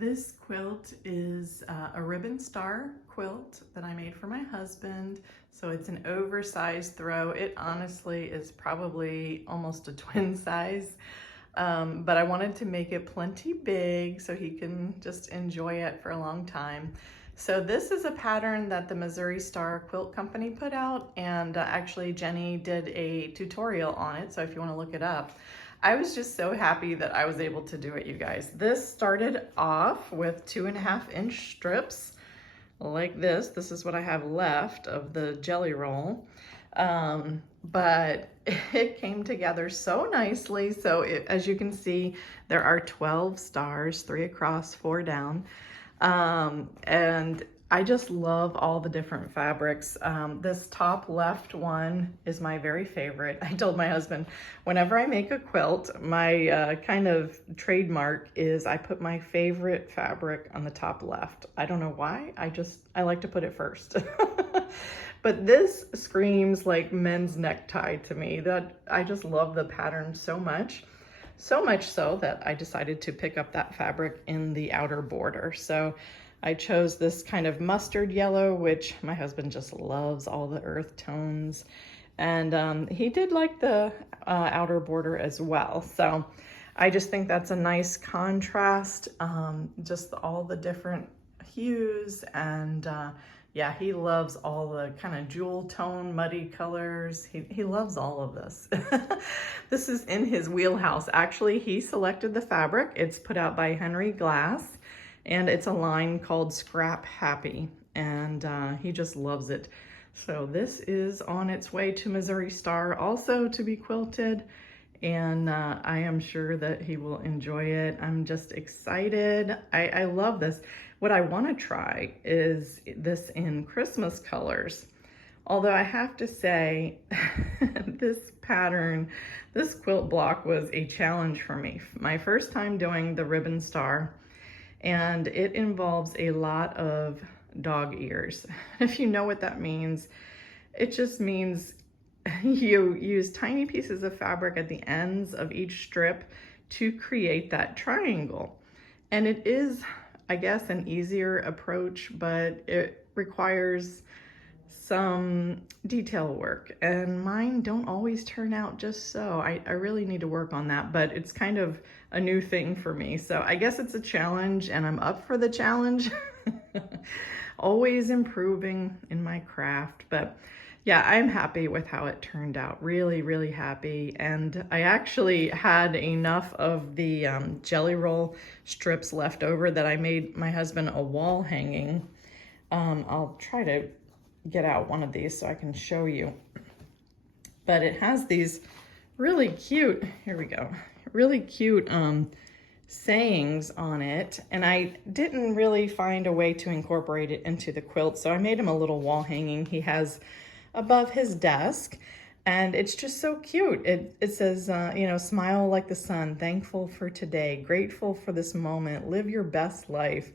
This quilt is a Ribbon Star quilt that I made for my husband. So it's an oversized throw. It honestly is probably almost a twin size, but I wanted to make it plenty big so he can just enjoy it for a long time. So this is a pattern that the Missouri Star Quilt Company put out, and actually Jenny did a tutorial on it, so if you want to look it up. I was just so happy that I was able to do it, you guys. This started off with 2.5-inch strips like this. This is what I have left of the jelly roll. But it came together so nicely. So as you can see, there are 12 stars, 3 across, 4 down. And I just love all the different fabrics. This top left one is my very favorite. I told my husband, whenever I make a quilt, my kind of trademark is I put my favorite fabric on the top left. I don't know why, I like to put it first. But this screams like men's necktie to me. That I just love the pattern so much. So much so that I decided to pick up that fabric in the outer border. So I chose this kind of mustard yellow, which my husband just loves all the earth tones. And he did like the outer border as well. So I just think that's a nice contrast, just all the different hues. And yeah, he loves all the kind of jewel tone, muddy colors. He loves all of this. This is in his wheelhouse. Actually, he selected the fabric. It's put out by Henry Glass, and it's a line called Scrap Happy, and he just loves it. So this is on its way to Missouri Star also to be quilted, and I am sure that he will enjoy it. I'm just excited. I love this. What I want to try is this in Christmas colors. Although I have to say, this pattern, this quilt block was a challenge for me. My first time doing the Ribbon Star, and it involves a lot of dog ears. If you know what that means, it just means you use tiny pieces of fabric at the ends of each strip to create that triangle. And it is, I guess, an easier approach, but it requires some detail work, and mine don't always turn out just so. I really need to work on that, but it's kind of a new thing for me. So I guess it's a challenge, and I'm up for the challenge. Always improving in my craft, but yeah, I'm happy with how it turned out. Really, really happy. And I actually had enough of the jelly roll strips left over that I made my husband a wall hanging. I'll try to get out one of these so I can show you. But it has these really cute, here we go, really cute sayings on it. And I didn't really find a way to incorporate it into the quilt, so I made him a little wall hanging he has above his desk, and it's just so cute. It says, you know, smile like the sun, thankful for today, grateful for this moment, live your best life,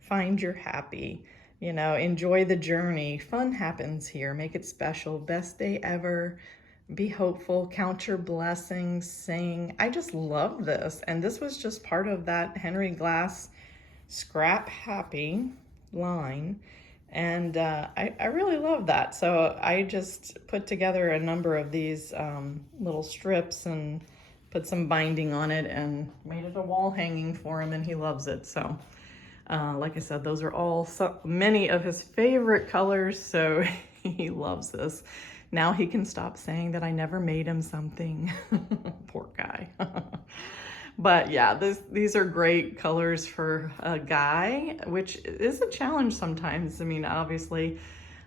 find your happy, you know, enjoy the journey, fun happens here, make it special, best day ever, be hopeful, count your blessings, sing. I just love this, and this was just part of that Henry Glass Scrap Happy line. And I really love that. So I just put together a number of these little strips and put some binding on it and made it a wall hanging for him, and he loves it. So like I said, those are all many of his favorite colors, so he loves this. Now he can stop saying that I never made him something. Poor guy. But yeah, these are great colors for a guy, which is a challenge sometimes. I mean, obviously,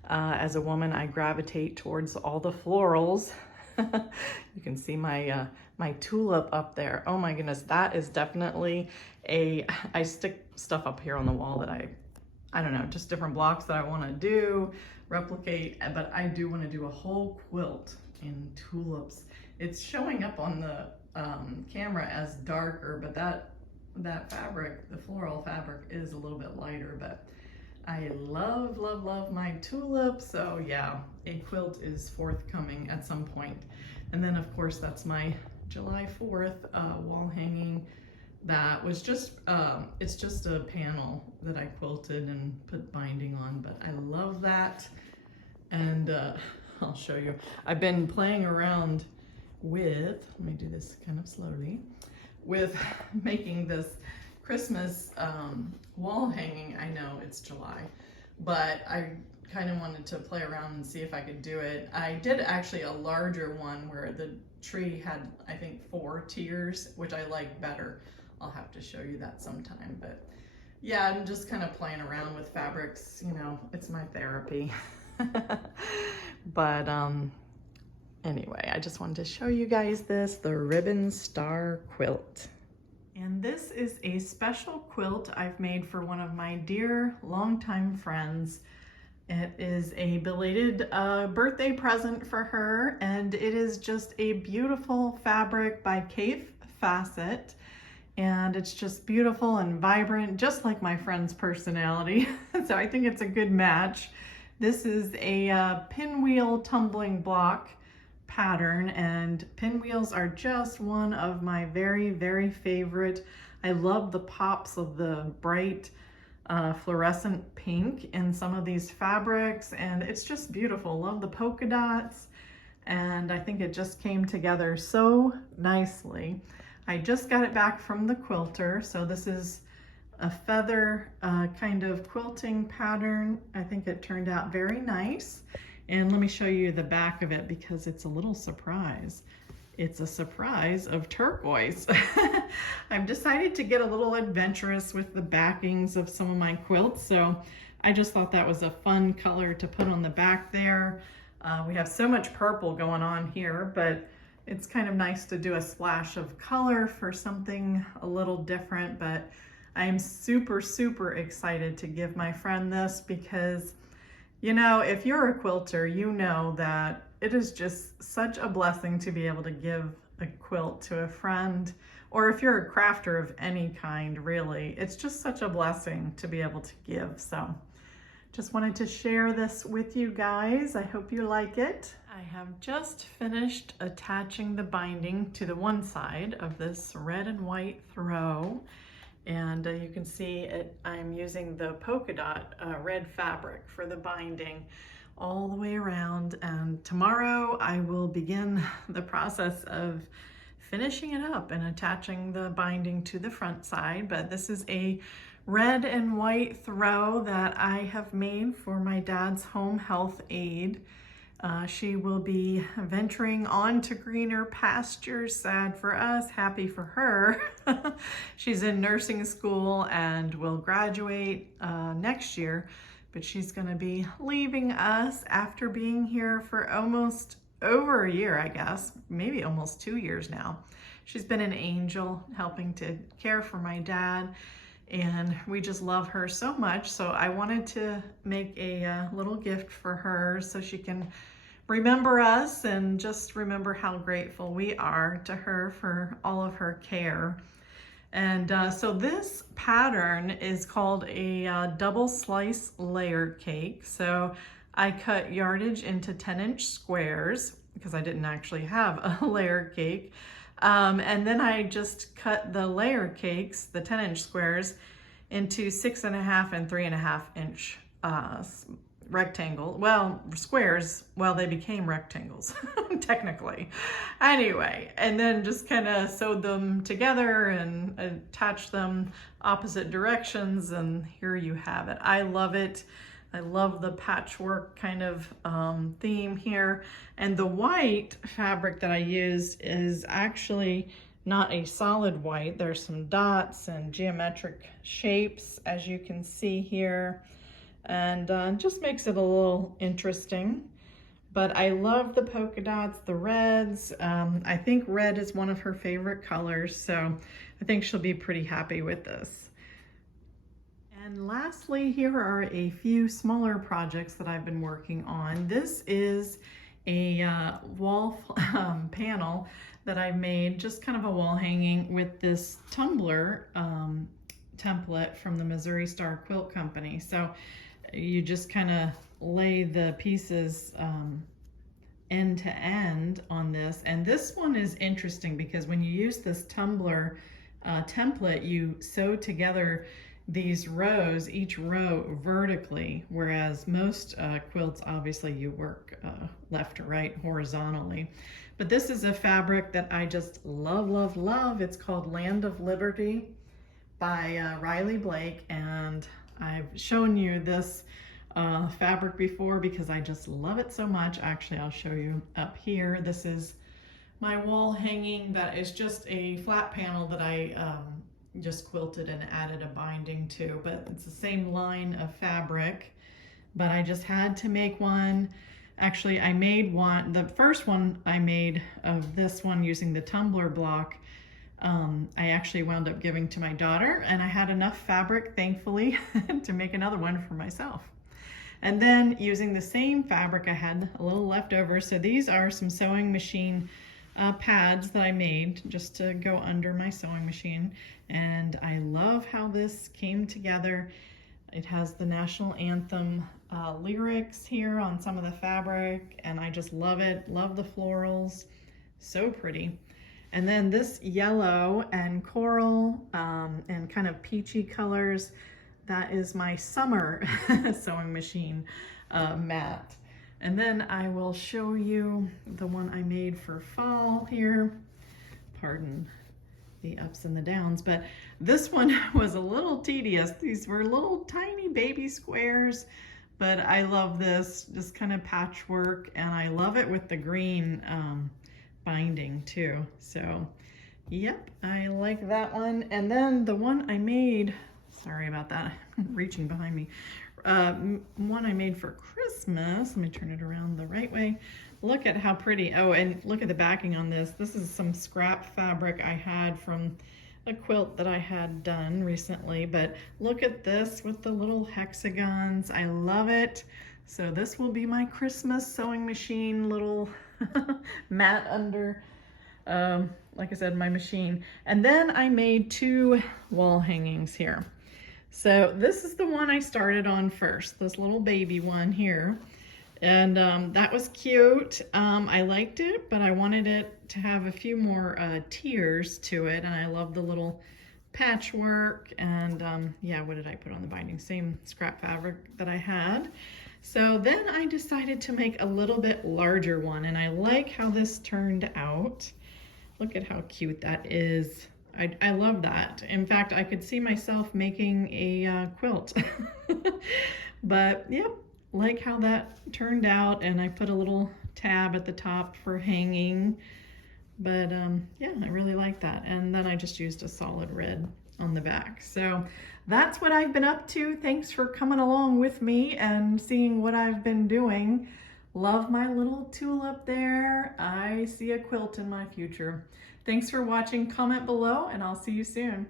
as a woman, I gravitate towards all the florals. You can see my my tulip up there. Oh my goodness, that is definitely I stick stuff up here on the wall that I don't know, just different blocks that I want to do, replicate, but I do want to do a whole quilt in tulips. It's showing up on the camera as darker, but that fabric, the floral fabric, is a little bit lighter. But I love, love, love my tulips. So yeah, a quilt is forthcoming at some point. And then of course that's my July 4th wall hanging that was just, it's just a panel that I quilted and put binding on, but I love that. And I'll show you. I've been playing around with, let me do this kind of slowly, with making this Christmas wall hanging. I know it's July, but I kind of wanted to play around and see if I could do it. I did actually a larger one where the tree had, I think, 4 tiers, which I like better. I'll have to show you that sometime, but yeah, I'm just kind of playing around with fabrics, you know, it's my therapy. But anyway, I just wanted to show you guys this, the Ribbon Star Quilt. And this is a special quilt I've made for one of my dear longtime friends. It is a belated birthday present for her, and it is just a beautiful fabric by Cafe Facet. And it's just beautiful and vibrant, just like my friend's personality. So I think it's a good match. This is a Pinwheel Tumbling Block pattern, and pinwheels are just one of my very, very favorite. I love the pops of the bright fluorescent pink in some of these fabrics, and it's just beautiful. Love the polka dots, and I think it just came together so nicely. I just got it back from the quilter, so this is a feather kind of quilting pattern. I think it turned out very nice. And let me show you the back of it because it's a little surprise. It's a surprise of turquoise. I've decided to get a little adventurous with the backings of some of my quilts, so I just thought that was a fun color to put on the back there. We have so much purple going on here, but it's kind of nice to do a splash of color for something a little different. But I am super, super excited to give my friend this because, you know, if you're a quilter, you know that it is just such a blessing to be able to give a quilt to a friend, or if you're a crafter of any kind, really, it's just such a blessing to be able to give. So just wanted to share this with you guys. I hope you like it. I have just finished attaching the binding to the one side of this red and white throw. And you can see it, I'm using the polka dot red fabric for the binding all the way around. And tomorrow I will begin the process of finishing it up and attaching the binding to the front side. But this is a red and white throw that I have made for my dad's home health aide. She will be venturing on to greener pastures. Sad for us, happy for her. She's in nursing school and will graduate next year, but she's going to be leaving us after being here for almost over a year, I guess, maybe almost 2 years now. She's been an angel helping to care for my dad, and we just love her so much. So I wanted to make a little gift for her so she can remember us and just remember how grateful we are to her for all of her care. And so this pattern is called a double slice layered cake. So I cut yardage into 10-inch squares because I didn't actually have a layered cake. And then I just cut the layered cakes, the 10-inch squares, into 6.5 and 3.5 inch rectangle. Well, squares, well, they became rectangles, technically. Anyway, and then just kind of sewed them together and attached them opposite directions, and here you have it. I love it. I love the patchwork kind of theme here. And the white fabric that I used is actually not a solid white. There's some dots and geometric shapes, as you can see here. And just makes it a little interesting. But I love the polka dots, the reds. I think red is one of her favorite colors, so I think she'll be pretty happy with this. And lastly, here are a few smaller projects that I've been working on. This is a wall panel that I made, just kind of a wall hanging with this tumbler template from the Missouri Star Quilt Company. So you just kind of lay the pieces end to end on this. And this one is interesting because when you use this tumbler template, you sew together these rows, each row vertically, whereas most quilts, obviously you work left to right horizontally. But this is a fabric that I just love, love, love. It's called Land of Liberty by Riley Blake, and I've shown you this fabric before because I just love it so much. Actually, I'll show you up here. This is my wall hanging that is just a flat panel that I just quilted and added a binding to, but it's the same line of fabric, but I just had to make one. Actually, I made one, the first one I made of this one using the tumbler block, I actually wound up giving to my daughter, and I had enough fabric, thankfully, to make another one for myself. And then using the same fabric, I had a little left over. So these are some sewing machine pads that I made just to go under my sewing machine. And I love how this came together. It has the national anthem lyrics here on some of the fabric, and I just love it. Love the florals, so pretty. And then this yellow and coral and kind of peachy colors, that is my summer sewing machine mat. And then I will show you the one I made for fall here. Pardon the ups and the downs, but this one was a little tedious. These were little tiny baby squares, but I love this, just kind of patchwork, and I love it with the green binding too. So yep, I like that one. And then the one I made, sorry about that, I'm reaching behind me, one I made for Christmas. Let me turn it around the right way. Look at how pretty. Oh, and look at the backing on this. This is some scrap fabric I had from a quilt that I had done recently, but look at this with the little hexagons. I love it. So this will be my Christmas sewing machine little mat under, like I said, my machine. And then I made two wall hangings here. So this is the one I started on first, this little baby one here. And that was cute. I liked it, but I wanted it to have a few more tiers to it. And I love the little patchwork. And yeah, what did I put on the binding? Same scrap fabric that I had. So then I decided to make a little bit larger one, and I like how this turned out. Look at how cute that is. I love that. In fact, I could see myself making a quilt. But yep, like how that turned out, and I put a little tab at the top for hanging. But yeah, I really like that. And then I just used a solid red on the back. So that's what I've been up to. Thanks for coming along with me and seeing what I've been doing. Love my little tulip there. I see a quilt in my future. Thanks for watching. Comment below, and I'll see you soon.